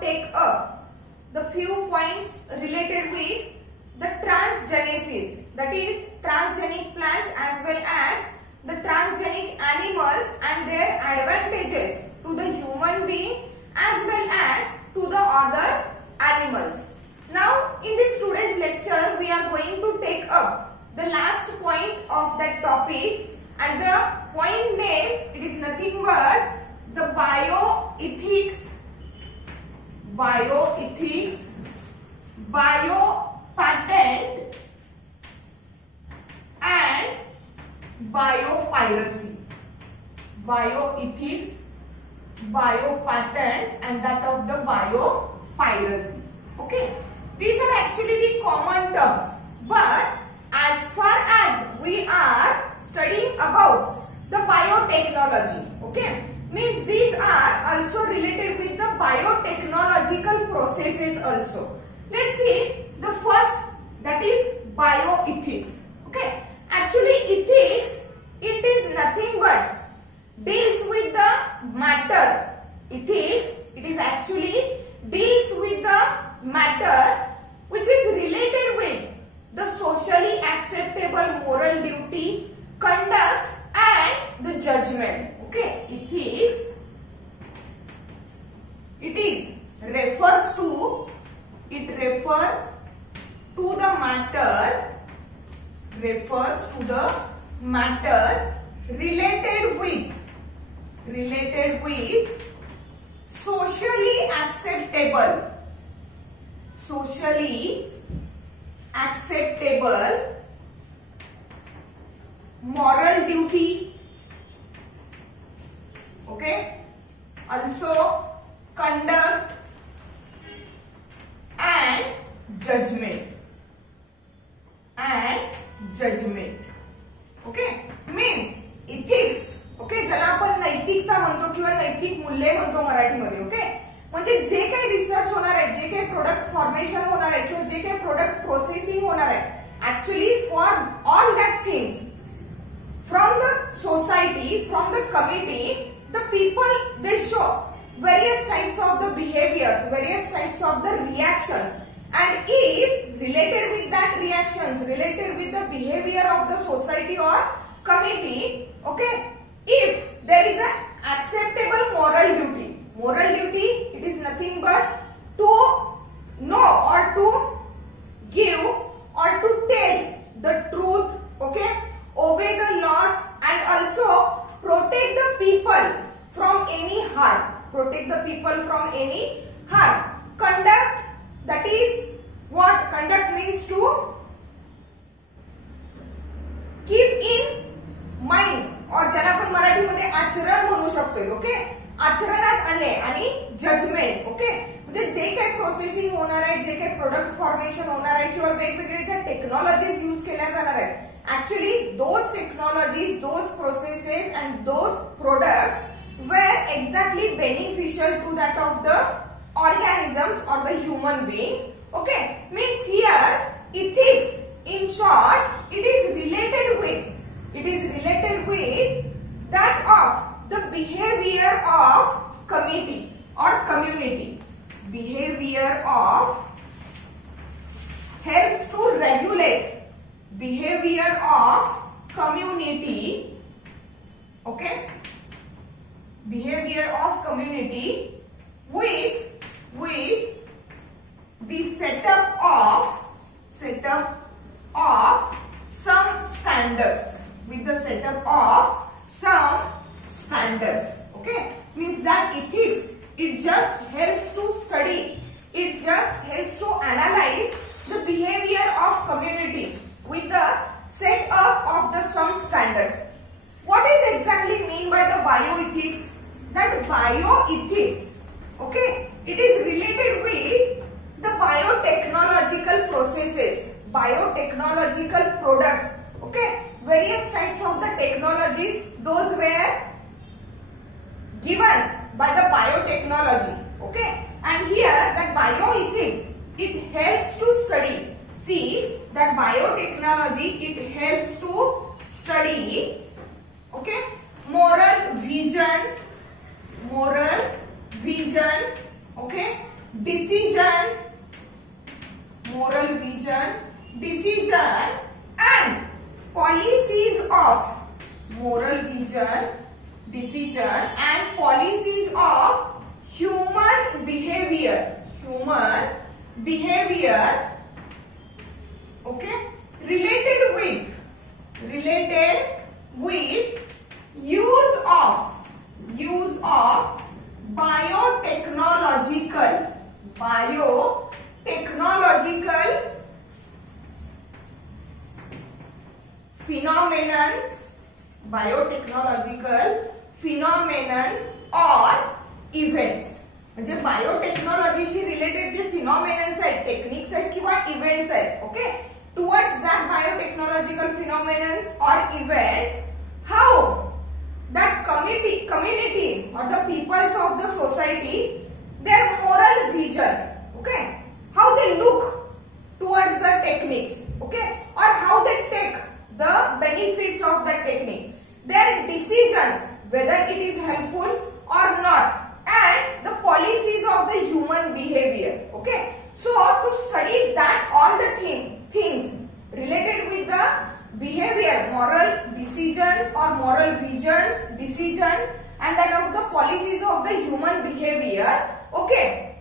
take up the few points related with the transgenesis, that is transgenic plants as well as the transgenic animals and their advantages to the human being as well as to the other animals. Now in this today's lecture we are going to take up the last point of that topic, and the point name, it is nothing but the bioethics, biopatent and biopiracy. Bioethics, biopatent and that of the biopiracy. Okay, these are actually the common terms, but as far as we are studying about the biotechnology, okay, means these are also related with the biotechnological processes also. Let's see the first, that is bioethics. Okay, actually ethics, it is nothing but deals with the matter. Ethics, it is actually deals with the matter which is related with the socially acceptable moral duty, conduct and the judgment. Okay, ethics, it refers to the matter related with socially acceptable moral duty, okay, also conduct and judgment. Okay, means ethics, okay, ज्याला आपण नैतिकता म्हणतो किंवा नैतिक मूल्ये म्हणतो मराठीमध्ये. Okay, म्हणजे जे काही रिसर्च होणार आहे, जे काही प्रोडक्ट फॉर्मेशन होणार आहे किंवा जे काही प्रोडक्ट प्रोसेसिंग होणार आहे, actually for all that things from the society, from the committee, the people, they show various types of the behaviors, various types of the reactions, and if related with that reactions, related with the behavior of the society or committee, okay, if there is a acceptable moral duty, it is nothing but to know or to give or to tell the truth, okay, obey the laws and also protect the people from any harm. Conduct, that is what conduct means, to keep in mind, और ज्याला आपण मराठीमध्ये आचरण म्हणू शकतो. Okay, आचरणात आणणे आणि जजमेंट. ओके, म्हणजे जे काही प्रोसेसिंग होणार आहे, जे काही प्रोडक्ट फॉर्मेशन होणार आहे किंवा वेगवेगळे ज्या टेक्नॉलॉजीज यूज केल्या जाणार आहेत, actually those technologies, those processes and those products were exactly beneficial to that of the organisms or the human beings. Okay, means here ethics, in short, it is related with that of the behavior of committee or community. Behavior of helps to regulate behavior of community. Okay, behavior of community with the setup of some standards, okay, means that ethics, it just helps to study, it just helps to analyze the behavior of community with the set up of the some standards. What is exactly mean by the bioethics? That bioethics, okay, it is related with the biotechnological processes, biotechnological products. Okay, various types of the technologies, those were given by the biotechnology. Okay, and here that bioethics, it helps to study. See that biotechnology, it helps to study, okay, moral vision, okay, decision, moral vision, decision and policies of moral vision, decision and policies of human behavior, okay, related with use of biotechnological phenomenon or events. म्हणजे बायोटेक्नॉलॉजीशी related जे फिनॉमेनन्स आहेत, techniques आहेत किंवा events आहेत, okay, towards that biotechnological फिनॉमेनन्स और events, how that community or the peoples of the society, their moral vision, okay, how they look towards the techniques, okay, or how they take the benefits of the technique, their decisions whether it is helpful or not, and the policies of the human behavior, okay. So to study that all the things related with the behavior, moral decisions or moral visions, decisions and that of the policies of the human behavior, okay,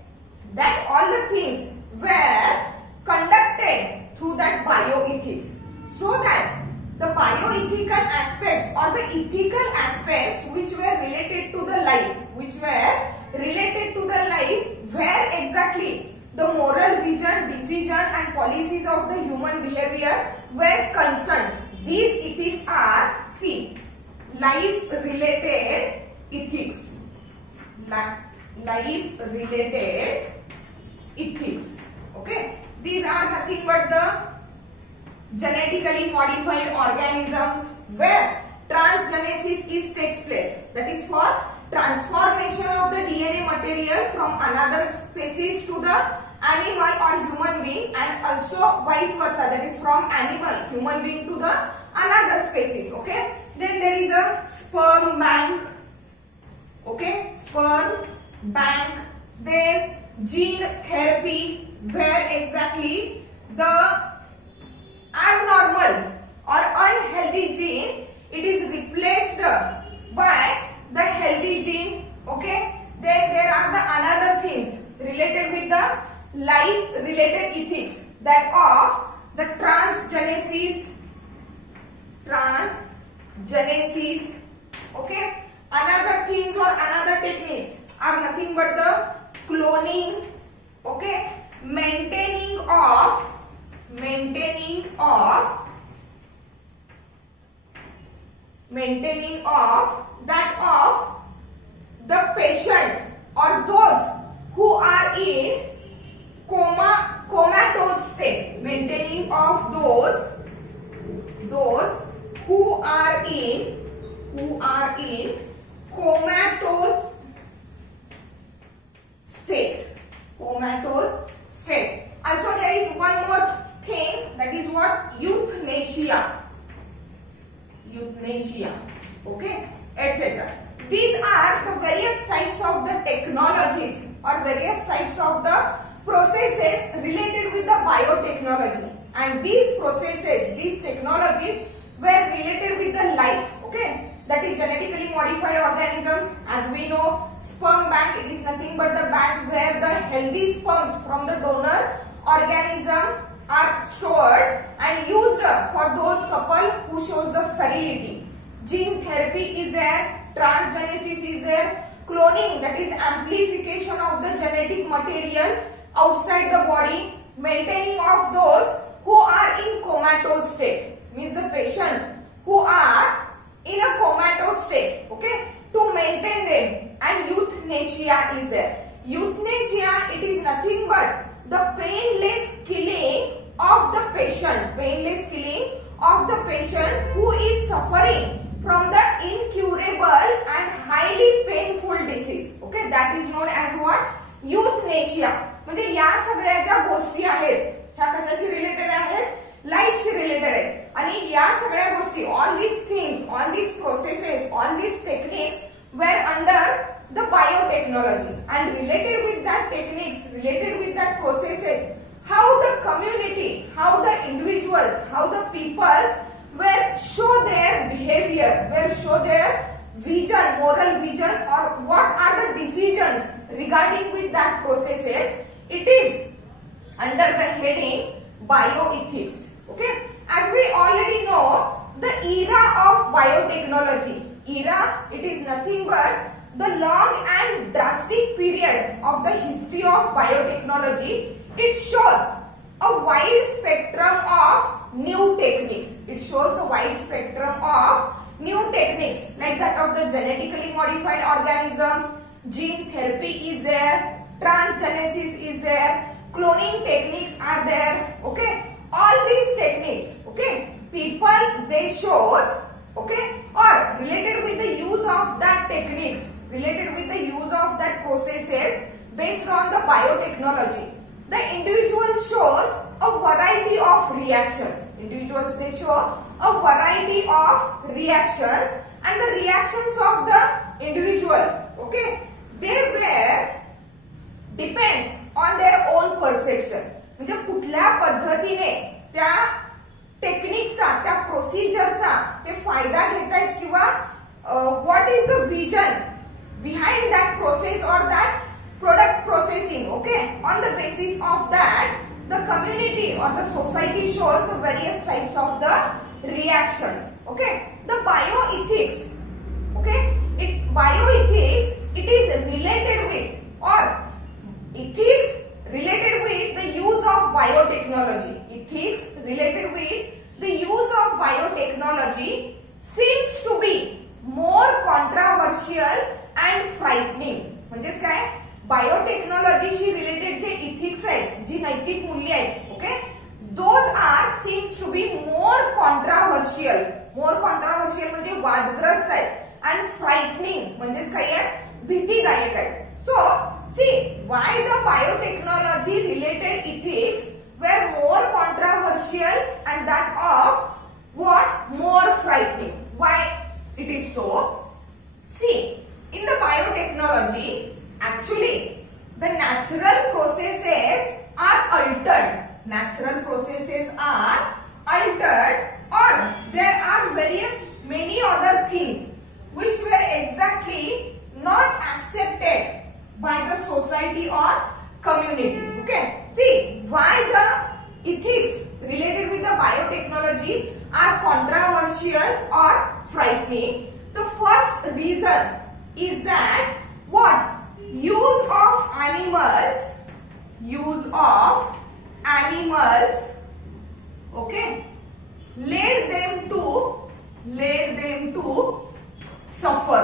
that all the things were conducted through that bioethics, so that the bioethical aspects or the ethical aspects which were related to the life, where exactly the moral vision, decision and policies of the human behavior were concerned. These ethics are, see, life related ethics, okay. These are nothing but the genetically modified organisms where transgenesis takes place, that is for transformation of the DNA material from another species to the animal or human being, and also vice versa, that is from human being to the another species, okay. Then there is a sperm bank, okay, then gene therapy, where exactly the abnormal or unhealthy gene, it is replaced by the healthy gene, okay. Then there are the another things related with the life related ethics, that of the transgenesis, okay. Another things or another techniques are nothing but the cloning, okay, maintaining of that of the patient or those who are in comatose state, maintaining of those who are in comatose state. Also there is one more thing, that is what? Euthanasia, okay, etc. These are the various types of the technologies or various types of the processes related with the biotechnology, and these processes, these technologies were related with the life, okay, that is genetically modified organisms. As we know, sperm bank, it is nothing but the bank where the healthy sperms from the donor organism are stored and used for those couple who shows the sterility. Gene therapy is there, transgenesis is there, cloning, that is amplification of the genetic material outside the body, maintaining of those who are in comatose state, means the patient who are in a comatose state, okay, to maintain them, and euthanasia is there. Euthanasia, it is nothing but the painless killing of the patient, who is suffering from the incurable and highly painful disease, okay, that is known as what? Euthanasia. म्हणजे या सगळ्या ज्या गोष्टी आहेत ह्या कशाशी related आहेत? लाईफशी related आहेत, आणि या सगळ्या गोष्टी, all these things, all these processes, all these techniques were under the biotechnology, and related with that techniques, related with that processes, how the community, how the individuals, how the peoples will show their behavior, will show their vision, moral vision, or what are the decisions regarding with that processes. It is under the heading bioethics. Okay, as we already know, the era of biotechnology, era, it is nothing but the long and drastic period of the history of biotechnology. It shows a wide spectrum of new techniques. It shows a wide spectrum of new techniques like that of the genetically modified organisms, gene therapy is there, transgenesis is there, cloning techniques are there. Okay, all these techniques, okay, people they shows, okay, or related with the use of that techniques, related with the use of that processes based on the biotechnology, the individual shows a variety of reactions. Individuals they show a variety of reactions, and the reactions of the individual, okay, they were depends on their own perception. म्हणजे कुठल्या पद्धतीने त्या टेक्निकचा, त्या प्रोसिजरचा ते फायदा घेतायत किंवा what is the vision behind that process or that product processing. Okay, on the basis of that the community or the society shows the various types of the reactions. Okay, the bioethics, okay, bioethics, it is related with, or ethics related with the use of biotechnology. Ethics related with the use of biotechnology seems to be more controversial and frightening. म्हणजे काय, बायोटेक्नॉलॉजीशी related जे ethics आहेत, जी नैतिक मूल्य आहेत, okay, those are seems to be more controversial. More controversial म्हणजे वादग्रस्त आहेत, and frightening म्हणजेच काय आहे, भीतीदायक आहेत. So see why the biotechnology related ethics were more controversial and that of what, more frightening. Why it is so? See, in the biotechnology, actually the natural processes are altered. Natural processes are altered, or there are many other things which were exactly not accepted by the society or community. Okay, see why the ethics related with the biotechnology are controversial or frightening. The first reason is that what, use of animals, okay, led them to suffer.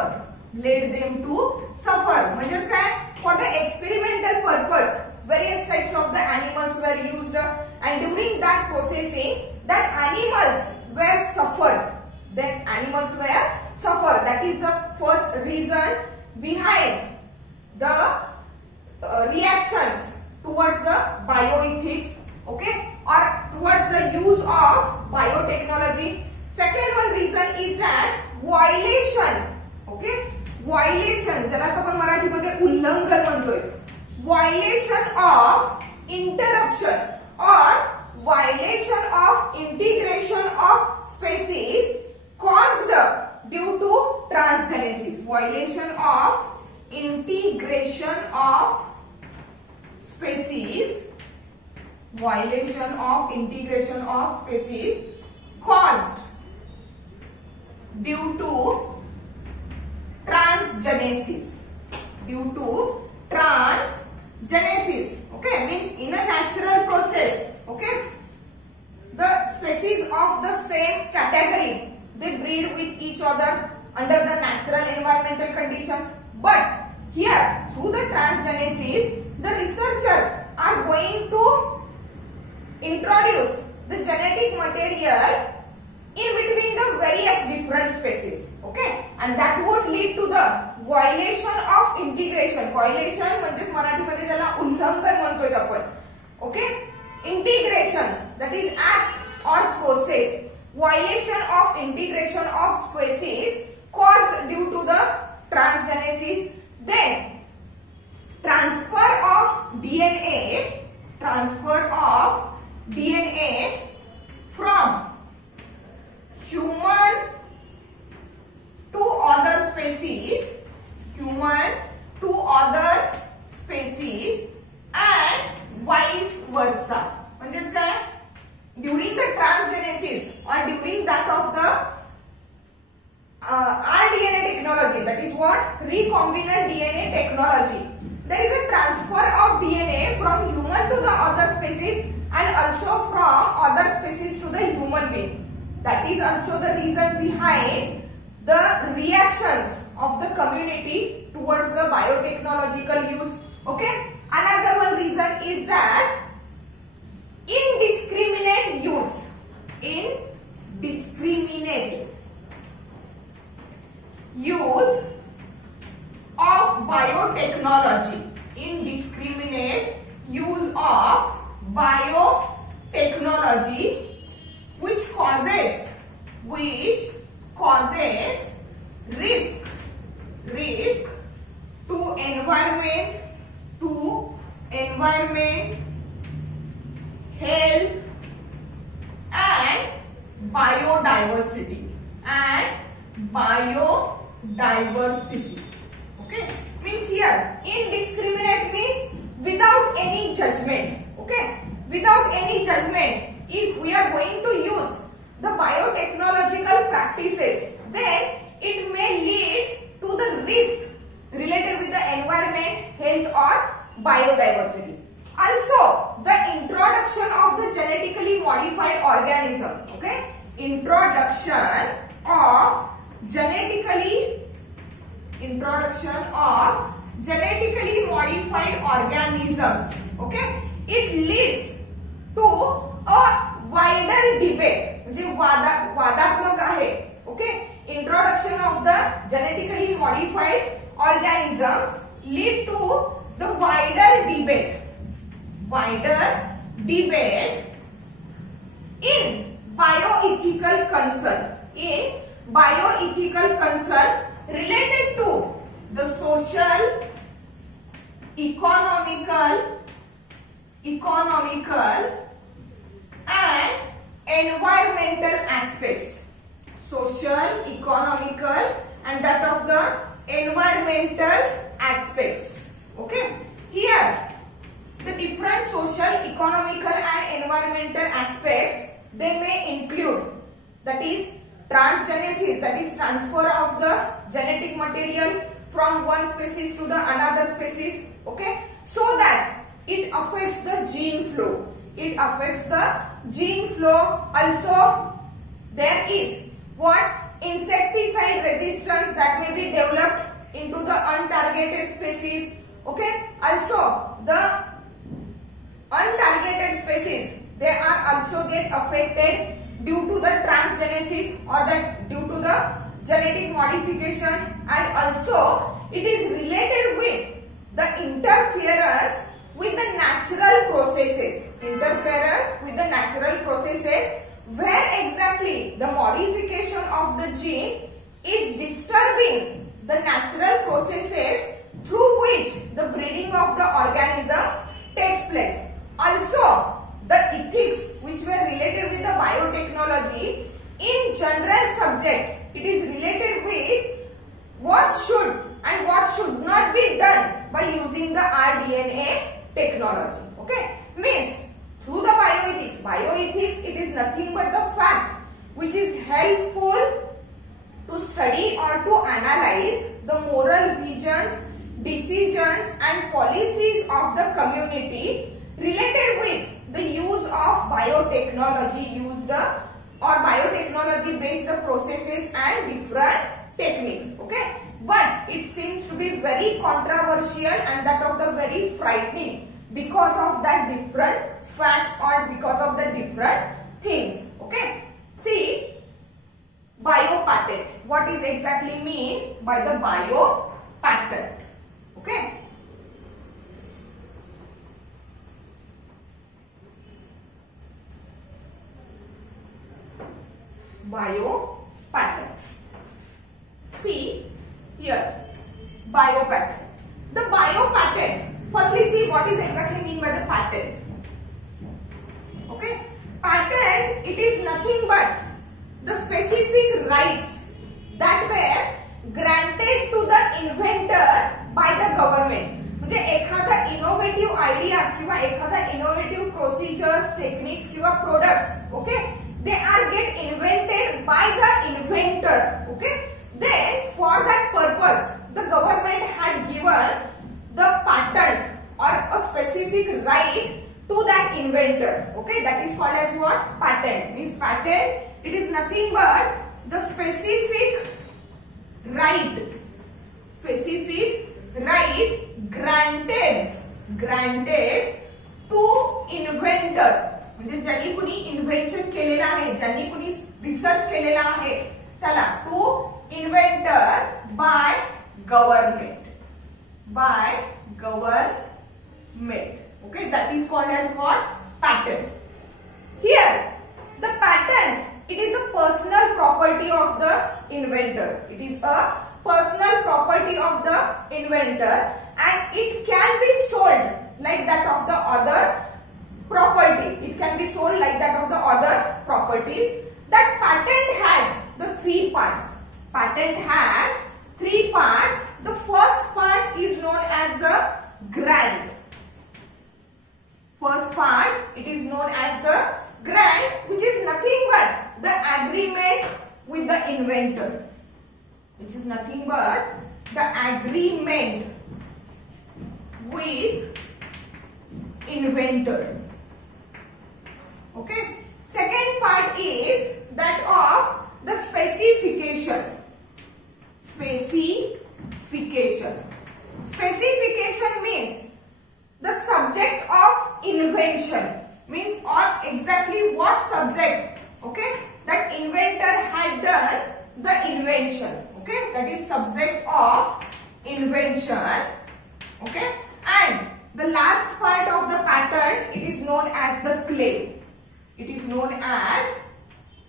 म्हणजे काय, for the experimental purpose various types of the animals were used, and during that processing that animals were suffered. That is the first reason behind the reactions towards the bioethics, okay, or towards the use of biotechnology. Second one reason is that violation, okay, violation ज्यालाच आपण मराठीमध्ये उल्लंघन म्हणतोय, violation of interruption or violation of integration of species caused due to transgenesis. Violation of integration of species, caused due to transgenesis. Okay, means in a natural process, okay, the species of the same category, they breed with each other under the natural environmental conditions, but here through the transgenesis the researchers are going to introduce the genetic material in between the various different species, okay, and that would lead to the violation of integration. Violation म्हणजे मराठीमध्ये ज्याला उल्लंघन म्हणतोय आपण, okay, integration, that is act or process, violation of integration of species caused due to the transgenesis. Then that of the rDNA technology, that is what? Recombinant DNA technology. There is a transfer of DNA from human to the other species and also from other species to the human being. That is also the reason behind the reactions of the community towards the biotechnological use. Okay. Another one reason is that indiscriminate use. Indiscriminate use of biotechnology. Indiscriminate use of biotechnology which causes risk to environment, health and biodiversity. Okay, means here indiscriminate means without any judgment. Okay, without any judgment. If we are going to use the biotechnological practices, then it may lead to the risk related with the environment, health or biodiversity. Also, the introduction of the genetically modified organisms. Okay, introduction of genetically modified organisms. Okay, it leads to a wider debate. म्हणजे वादात्मक आहे. Okay, introduction of the genetically modified organisms lead to the wider debate in bioethical concern related to the social, economical and environmental aspects. Social, economical and that of the environmental aspects. Okay, here the different social, economical and environmental aspects, they may include, that is transgenesis, that is transfer of the genetic material from one species to the another species. Okay, so that it affects the gene flow. Also there is what? Insecticide resistance that may be developed into the untargeted species. Okay, also the untargeted species, they are also get affected due to the transgenesis or that due to the genetic modification, and also it is related with the interference with the natural processes. Where exactly the modification of the gene is disturbing the natural processes through which the breeding of the organisms takes place. Also, the ethics which were related with the biotechnology, in general subject, it is related with what should and what should not be done by using the rDNA technology. Okay, means through the bioethics, it is nothing but the fact which is helpful to study or to analyze the moral visions, decisions and policies of the community related with the use of biotechnology or biotechnology based processes and different techniques. Okay, but it seems to be very controversial and that of the very frightening because of that different facts or because of the different things. Okay, see, biopatent. What is exactly mean by the biopatent? Okay, biopatent. See here, biopatent. The biopatent. Firstly, see what is exactly mean by the patent. Okay, patent, it is nothing but the specific rights that were granted to the inventor by the government. म्हणजे एखादा innovative ideas किंवा एखादा innovative procedures, techniques किंवा products, okay, they are get invented inventor. Okay. Then for that purpose, the government had given the patent or a specific right to that inventor. Okay, that is called as what? Patent. Means patent, it is nothing but the specific right granted to inventor. म्हणजे ज्यांनी कुणी invention केलेलं आहे, ज्यांनी कुणी research केलेला आहे त्याला to inventor by government. Okay, that is called as what? Patent. Here, the patent, it is a personal property of the inventor. It is a personal property of the inventor and it can be sold like that of the other properties. It can be sold like that of the other properties. That patent has the three parts. Patent has three parts. The first part is known as the grant. First part, it is known as the grant, which is nothing but the agreement with the inventor. Which is nothing but the agreement with inventor. Okay. Second part is that of the specification. Specification means the subject of invention. Means or exactly what subject, okay, that inventor had done the invention. Okay, that is subject of invention. Okay, and the last part of the patent, it is known as the claim. It is known as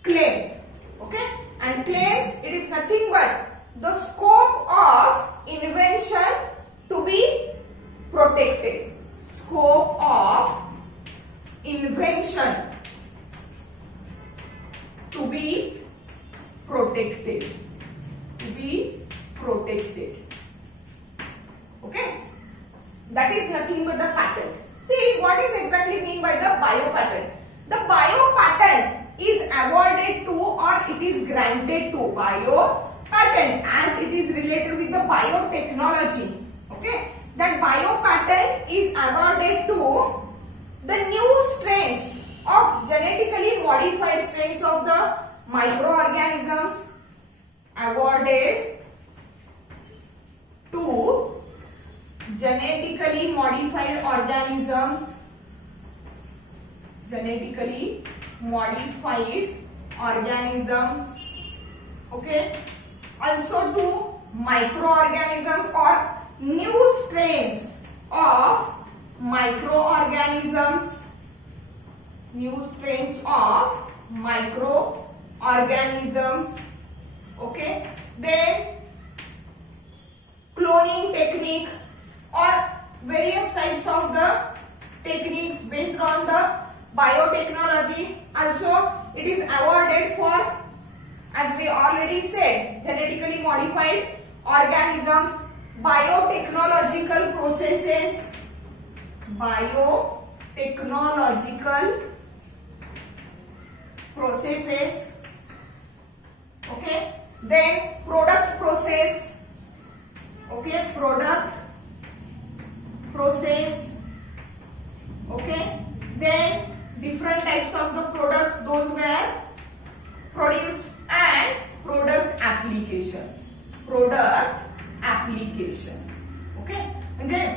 claims. Okay, and claims, it is nothing but the scope of invention to be protected. Scope of invention to be protected. Okay, that is nothing but the patent. See, what is exactly mean by the biopatent? The biopatent is awarded to or it is granted to biopatent as it is related with the biotechnology. Okay, that biopatent is awarded to the new strains of genetically modified strains of the microorganisms. Awarded to genetically modified organisms. Okay, also to microorganisms or new strains of microorganisms. Okay, then cloning technique or various types of the techniques based on the biotechnology. Also, it is awarded for, as we already said, genetically modified organisms, biotechnological processes, okay, then product process, okay, okay, then different types of the products those were produced and product application, okay, and then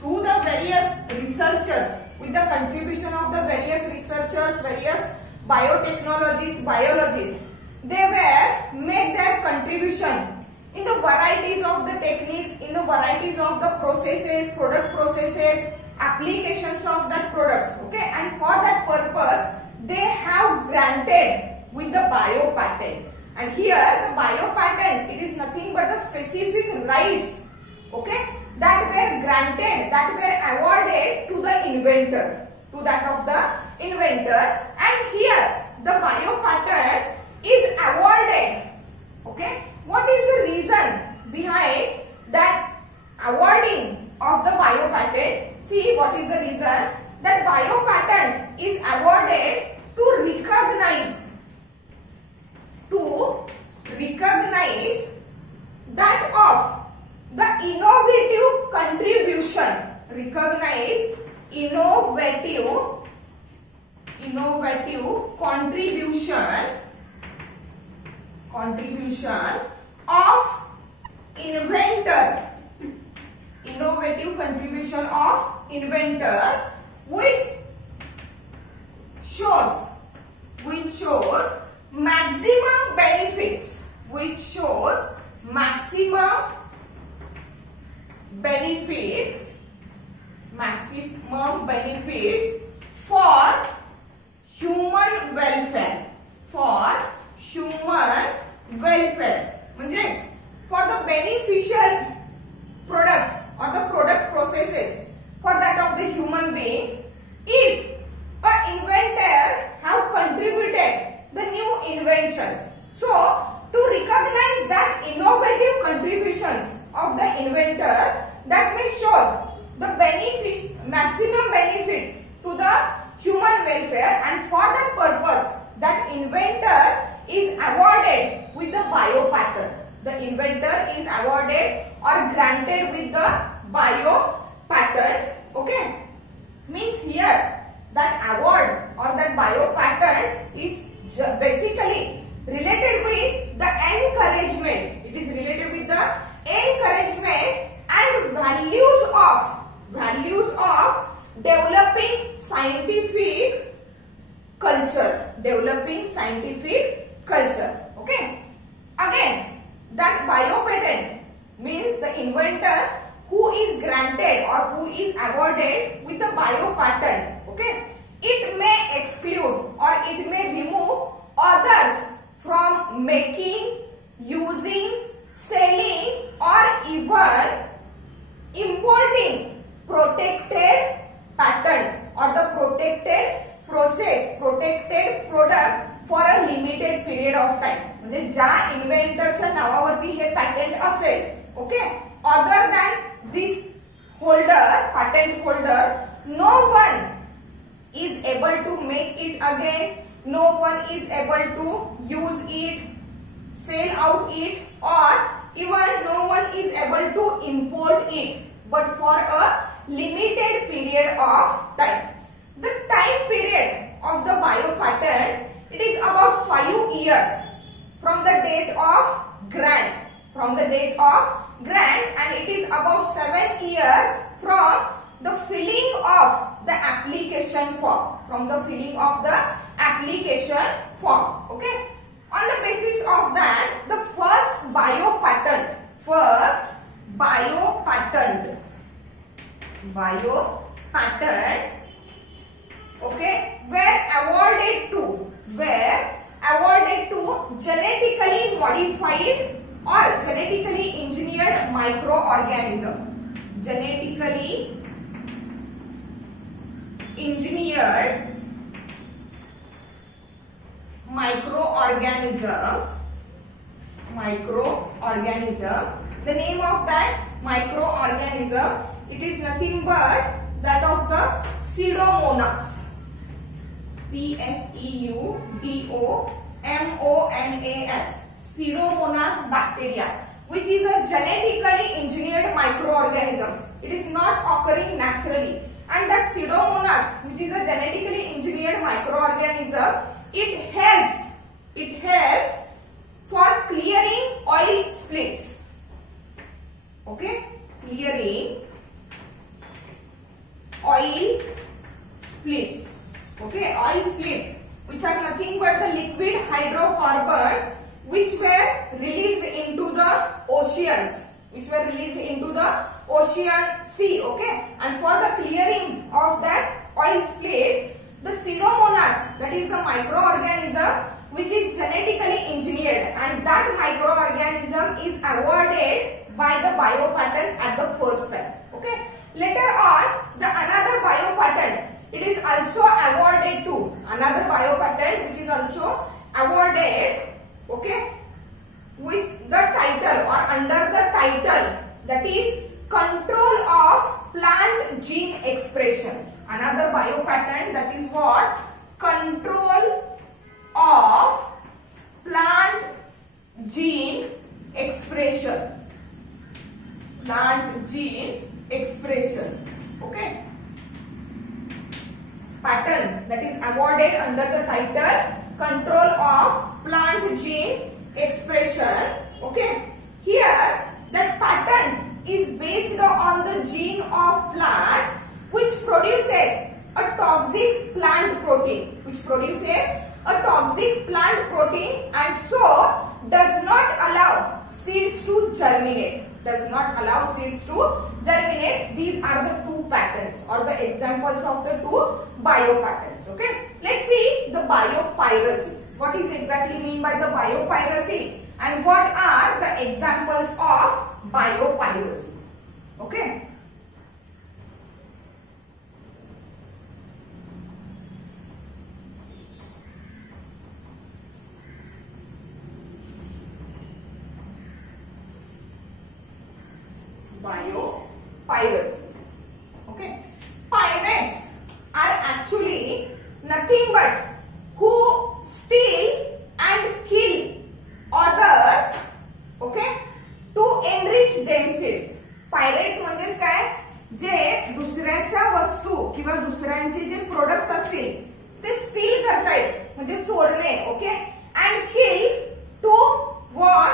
through the various researchers, with the contribution of the various researchers, various biotechnologies, biologists, they were made their contribution in the varieties of the techniques, in the varieties of the processes, product processes, applications of that products. Okay, and for that purpose, they have granted with the biopatent. And here, the biopatent, it is nothing but the specific rights, okay, that were granted, that were awarded to the inventor, to that of the inventor. And here, the biopatent is awarded. Okay, what is the reason behind that awarding of the biopatent? See, what is the reason? That biopatent is awarded to recognize contribution of inventor, innovative contribution of inventor, which shows maximum benefits, maximum benefits for human welfare, म्हणजे for the beneficial products or the product processes for that of the human beings, if a inventor have contributed the new inventions. So to recognize that innovative contributions of the inventor, that may shows the maximum benefit to the human welfare, and for that purpose that inventor is awarded with the bio patent. The inventor is awarded or granted with the bio patent. Okay, means here that award or that bio patent is basically related with the encouragement. It is related with the encouragement and values of developing scientific culture. Okay. Again, that bio patent means the inventor who is granted or who is awarded with the bio patent. Okay. It may exclude or it may remove others from making, using, selling, or even importing protected patent or the protected process, protected product for a limited period of time. म्हणजे ज्या इन्व्हेंटरच्या नावावरती हे पॅटेंट असेल, okay, other than this holder, patent holder, no one is able to make it again, no one is able to use it, sell out it, or even no one is able to import it, but for a limited period of time. The time period of the bio patent, it is about 5 years from the date of grant, and it is about 7 years from the filling of the application form, okay. On the basis of that, the first bio patent, okay, were awarded to genetically modified or genetically engineered microorganism. Genetically engineered microorganism. The name of that microorganism, it is nothing but that of the Pseudomonas. Pseudomonas, Pseudomonas bacteria, which is a genetically engineered microorganisms. It is not occurring naturally, and that Pseudomonas, which is a genetically engineered microorganism, it helps for clearing oil splits. Okay, clearing oil splits. Okay, oil splits, which are nothing but the liquid hydrocarbons which were released into the oceans, ocean sea. Okay, and for the clearing of that oil splits, the Pseudomonas, that is the microorganism which is genetically engineered, and that microorganism is awarded by the bio patent at the first time. Okay, later on the another bio patent, it is also awarded to another bio patent which is also awarded, okay, with the title or under the title, that is control of plant gene expression. Another bio patent, that is what? Control of plant gene expression. Okay, patent that is awarded under the title control of plant gene expression. so does not allow seeds to germinate. Does not allow seeds to germinate. These are the two patterns or the examples of the two biopatterns. Okay, let's see the biopiracy. What is exactly mean by the biopiracy and what are the examples of biopiracy? Okay. Biopiracy. Okay, pirates are actually nothing but who steal and kill others, okay, to enrich themselves. Pirates म्हणजेच काय, जे दुसऱ्याच्या वस्तू किंवा दुसऱ्यांचे जे products असतील ते steal करतायत म्हणजे चोरणे. Okay, and kill to what,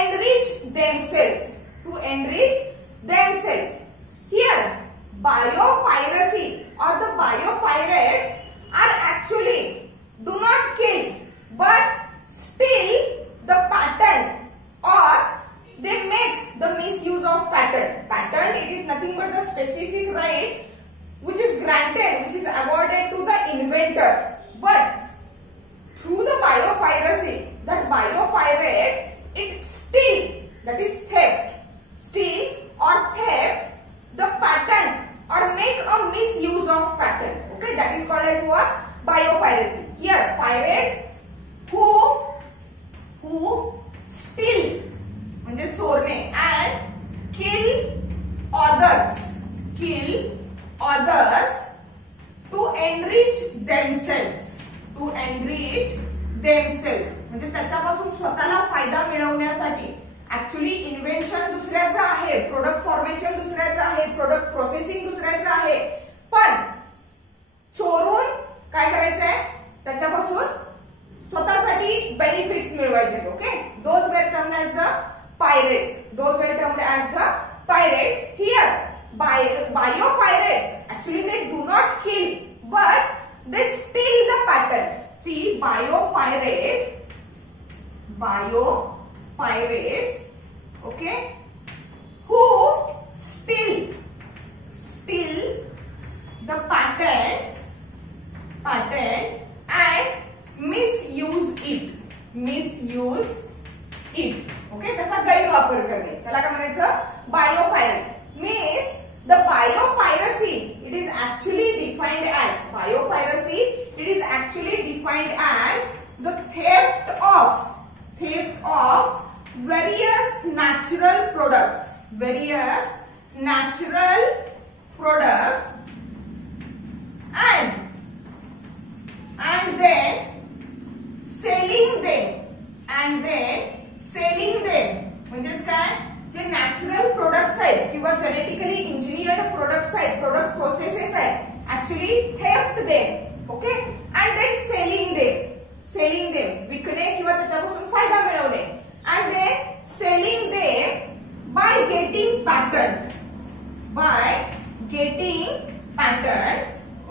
enrich themselves. To enrich themselves. Here, biopiracy or the biopirates are actually do not kill but steal the pattern or they make the misuse of pattern. Pattern, it is nothing but the specific right which is granted, which is awarded to the inventor. But through the biopiracy, that biopirate, it steal, that is theft, steal or theft the pattern or make a misuse of pattern. Okay, that is called as what? Biopiracy. Here, pirates who steal म्हणजे चोरणे and kill others to enrich themselves. To enrich themselves म्हणजे त्याच्यापासून स्वतःला फायदा मिळवण्यासाठी. Actually invention दुसऱ्याचं आहे, product formation दुसऱ्याचं आहे, प्रोडक्ट प्रोसेसिंग दुसऱ्याचं आहे, पण चोरून काय करायचंय, त्याच्यापासून स्वतःसाठी बेनिफिट्स मिळवायचे. Okay, those were termed as the pirates. Those were termed as the pirates. Here biopirates actually they do not kill but they steal the pattern. See, biopirates, okay, who steal the pattern and misuse it. Okay, त्याचा गैरवापर करणे, त्याला काय म्हणायचं, biopirates. Means the biopiracy, it is actually defined as biopiracy. It is actually defined as the theft of various natural products, and then selling them. म्हणजेच काय, जे natural products आहेत किंवा जेनेटिकली इंजिनियर्ड प्रोडक्ट्स आहेत, प्रोडक्ट प्रोसेसेस आहेत, actually theft them. Okay, and then selling them विकणे किंवा त्याच्यापासून फायदा मिळवणे. And then selling them by getting patent.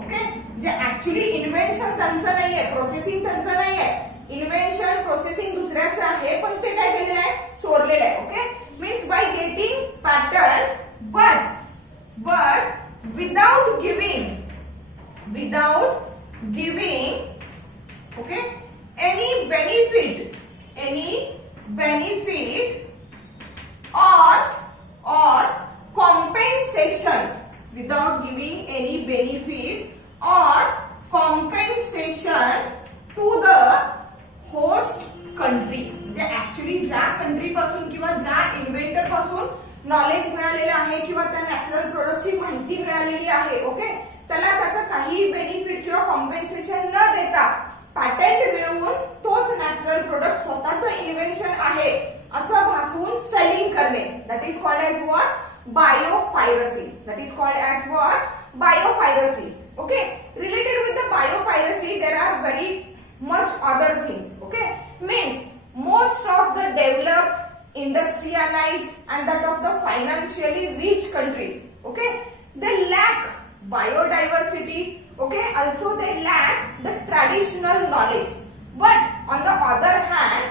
Okay, जे ऍक्च्युली इन्व्हेन्शन त्यांचं नाहीये, प्रोसेसिंग त्यांचं नाहीये, इन्व्हेन्शन प्रोसेसिंग दुसऱ्याचं आहे, पण ते काय केलेलं आहे, चोरलेलं आहे. Okay, means by getting pattern but without giving okay any benefit or compensation, without giving any benefit or compensation to the host country. म्हणजे ऍक्च्युली ज्या कंट्री पासून किंवा ज्या इन्व्हेंटर पासून नॉलेज मिळालेलं आहे किंवा त्या नॅचरल प्रोडक्टची माहिती मिळालेली आहे, ओके, त्याला त्याचं काही बेनिफिट किंवा कॉम्पेन्सेशन न देता पॅटंट मिळवून तोच नॅचरल प्रोडक्ट स्वतःचं इन्व्हेन्शन आहे असं भासवून सेलिंग करणे. That is called as what, biopiracy. That is called as what, biopiracy. Okay, related with the biopiracy there are very much other things. Okay, means most of the developed, industrialized and that of the financially rich countries, okay, they lack biodiversity. Okay, also they lack the traditional knowledge. But on the other hand,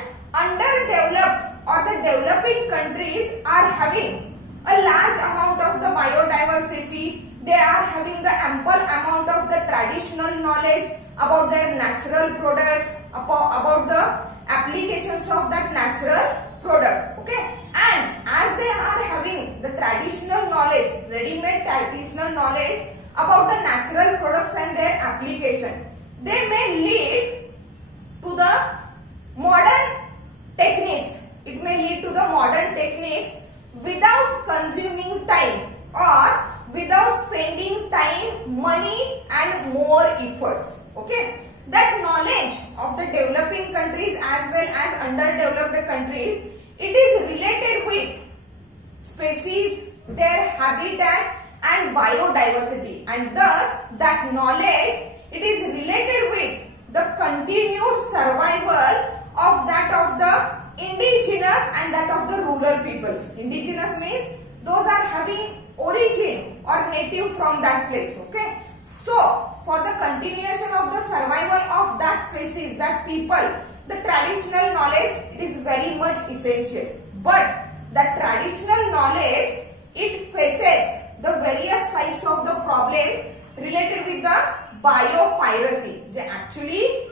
having a large amount of the biodiversity. They are having the ample amount of the traditional knowledge about their natural products, about the applications of that natural products. Okay, and as they are having the traditional knowledge, ready-made traditional knowledge about the natural products and their application, they may lead to the modern techniques. It may lead to the modern techniques without consuming time or without spending time, money and more efforts. Okay, that knowledge of the developing countries as well as underdeveloped countries, it is related with species, their habitat and biodiversity, and thus that knowledge, it is related with the continued survival of that of the indigenous and that of the rural people. Indigenous means those are having origin or native from that place. Okay, so for the continuation of the survival of that species, that people, the traditional knowledge, it is very much essential. But the traditional knowledge, it faces the various types of the problems related with the biopiracy. J actually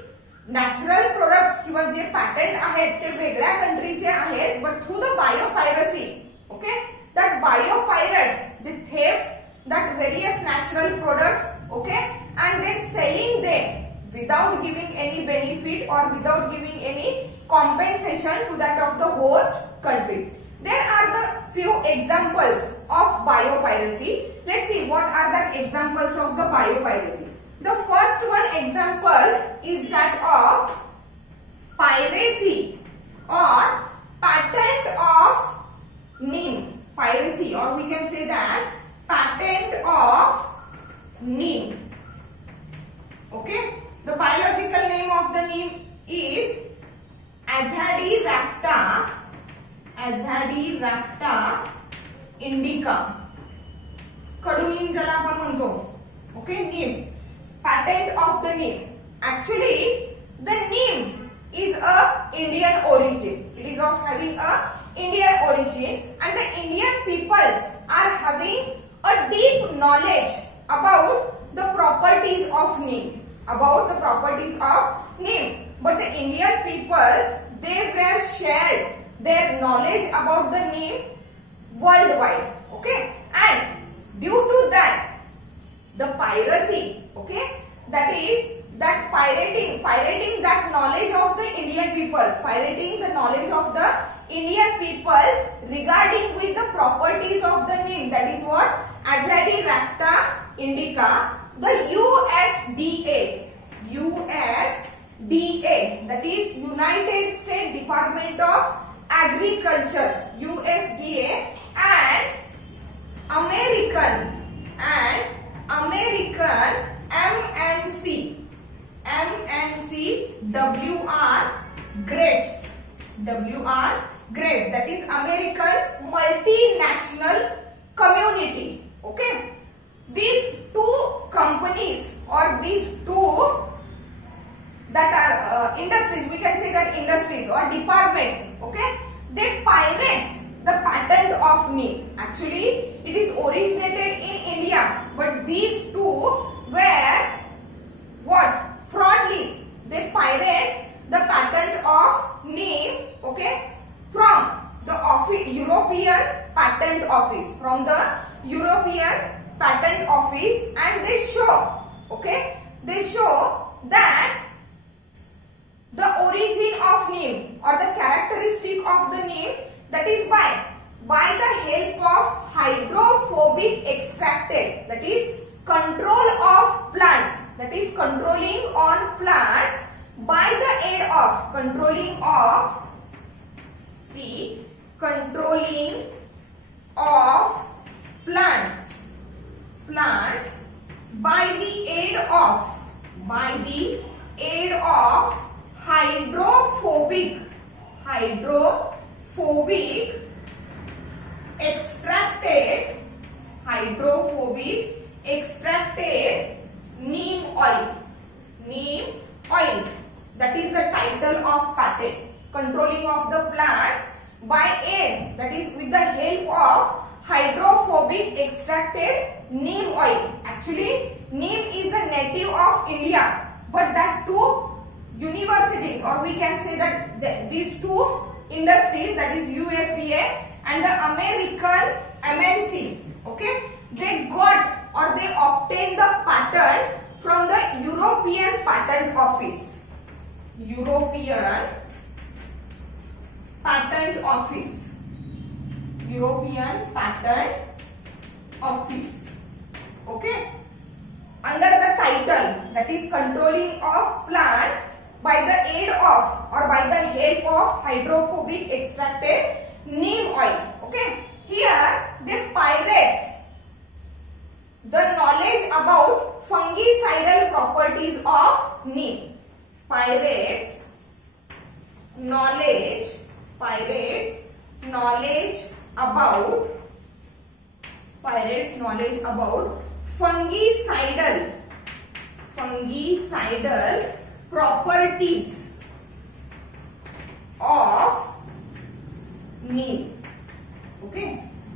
natural products किंवा जे patent आहेत ते वेगळ्या countryचे आहेत, but through the biopiracy, okay, that biopirates, they theft that various natural products, okay, and then selling them without giving any benefit or without giving any compensation to that of the host country. There are the few examples of biopiracy. Let's see what are the examples of the biopiracy. The first one example is that of piracy or patent of neem. Piracy, or we can say that patent of neem. Okay, the biological name of the neem is Azadirachta indica. कडू नीम ज्याला आपण म्हणतो. Okay, neem. Patent of the neem. Actually, the neem is a Indian origin. It is of having a Indian origin, and the Indian peoples are having a deep knowledge about the properties of neem. About the properties of neem. But the Indian peoples, they were shared their knowledge about the neem worldwide. Okay, and due to that, the piracy, okay, that is that pirating that knowledge of the Indian peoples, pirating the knowledge of the Indian peoples regarding with the properties of the neem, that is what Azadirachta indica, the USDA, that is United States Department of Agriculture, USDA, and American MNC WR Grace, that is American Multinational Community. Okay, these two companies or these two that are industries, we can say that industries or departments, okay, they pirates the patent of neem. Actually, it is originated in India, but these two were what? Fraudly. They pirates the patent of neem, okay, from the European Patent Office, and they show, okay, they show that the origin of neem or the characteristic of the neem, that is by the help of hydrophobic extracted, that is control of plants, that is controlling on plants by the aid of controlling of plants by the aid of hydrophobic extracted neem oil. That is the title of patent. Controlling of the plants by aid, that is with the help of hydrophobic extracted neem oil. Actually, neem is a native of India, but that two universities, or we can say that these two industries, that is USDA and the American MNC, okay, they got or they obtained the patent from the European Patent Office. European Patent Office. European Patent Office. Okay. Under the title, that is controlling of plant by the aid of or by the help of hydrophobic extracted neem oil. Okay. Here they pirates the knowledge about fungicidal properties of neem. Pirates knowledge about fungicidal properties of neem. Okay,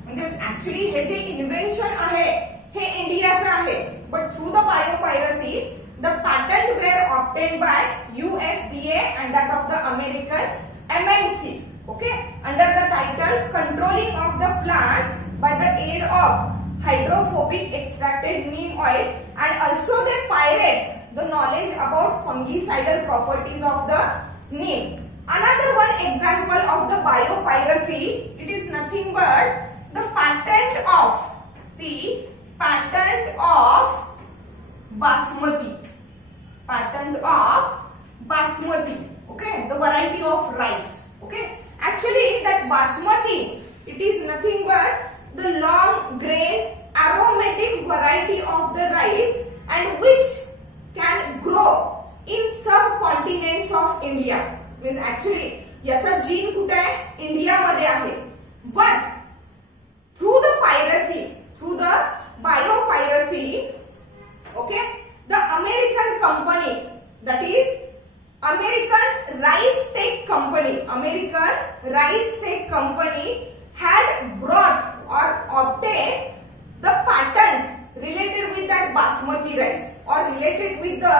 म्हणजे actually हे जे invention आहे हे इंडियाचं आहे, but through the biopiracy the patent were obtained by USDA and that of the American MNC. Okay, under the title controlling of the plants by the aid of hydrophobic extracted neem oil, and also they pirates the knowledge about fungicidal properties of the neem. Another one example of the biopiracy, it is nothing but the patent of, see, patent of basmati. Patent of basmati, okay, the variety of rice. Okay, actually that basmati, it is nothing but the long grain aromatic variety of the rice, and which can grow in subcontinents of India. Means actually याचा gene कुठे आहे, India मध्ये आहे, but through the piracy, through the biopiracy, okay, the American company, that is American Rice Tech Company had brought or obtained the patent related with that basmati rice, or related with the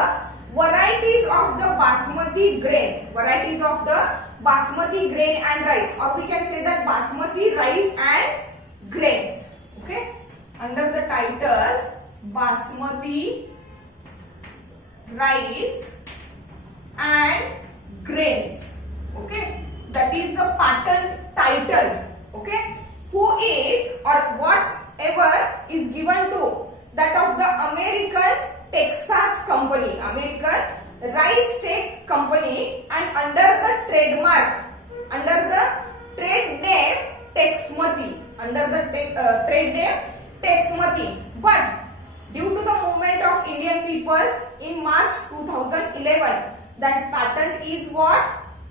varieties of the basmati grain, and rice, or we can say that basmati rice and grains. Okay, under the title basmati rice and grains. Okay, that is the patent title. Okay, who is or whatever is given to that of the American Texas company, American Rice Tech Company, and under the trademark, under the trade name Texmati, but due to the movement of Indian peoples in March 2011, that patent is what?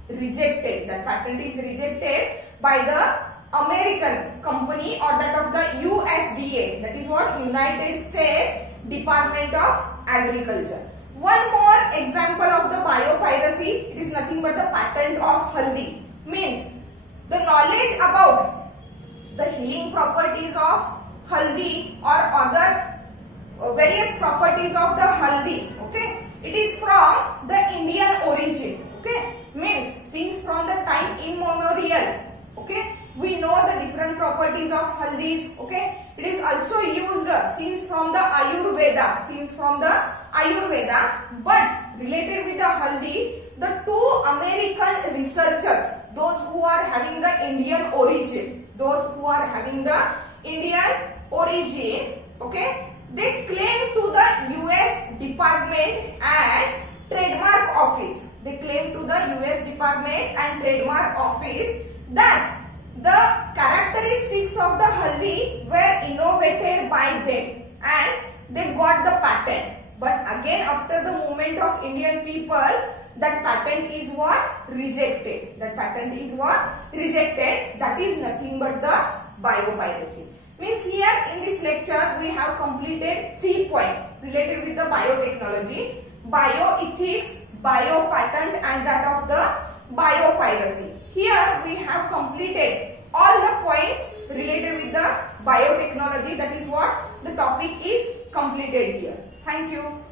Rejected. That patent is rejected by the American company, or that of the USDA, that is what? United States Department of Agriculture. One more example of the biopiracy, it is nothing but the patent of haldi. Means the knowledge about the healing properties of haldi or other various properties of the haldi. Okay, it is from the Indian origin. Okay, means since from the time immemorial, okay, we know the different properties of haldis. Okay, it is also used since from the Ayurveda, but related with the haldi, the two American researchers, those who are having the Indian origin, okay, they claim to the US Department and Trademark Office. That the characteristics of the haldi were innovated by them and they got the patent. But again, after the movement of Indian people, that patent is what? Rejected. That is nothing but the biopiracy. Means here in this lecture we have completed 3 points related with the biotechnology, bioethics, biopatent, and that of the biopiracy. Here we we have completed all the points related with the biotechnology. That is what the topic is completed here. Thank you.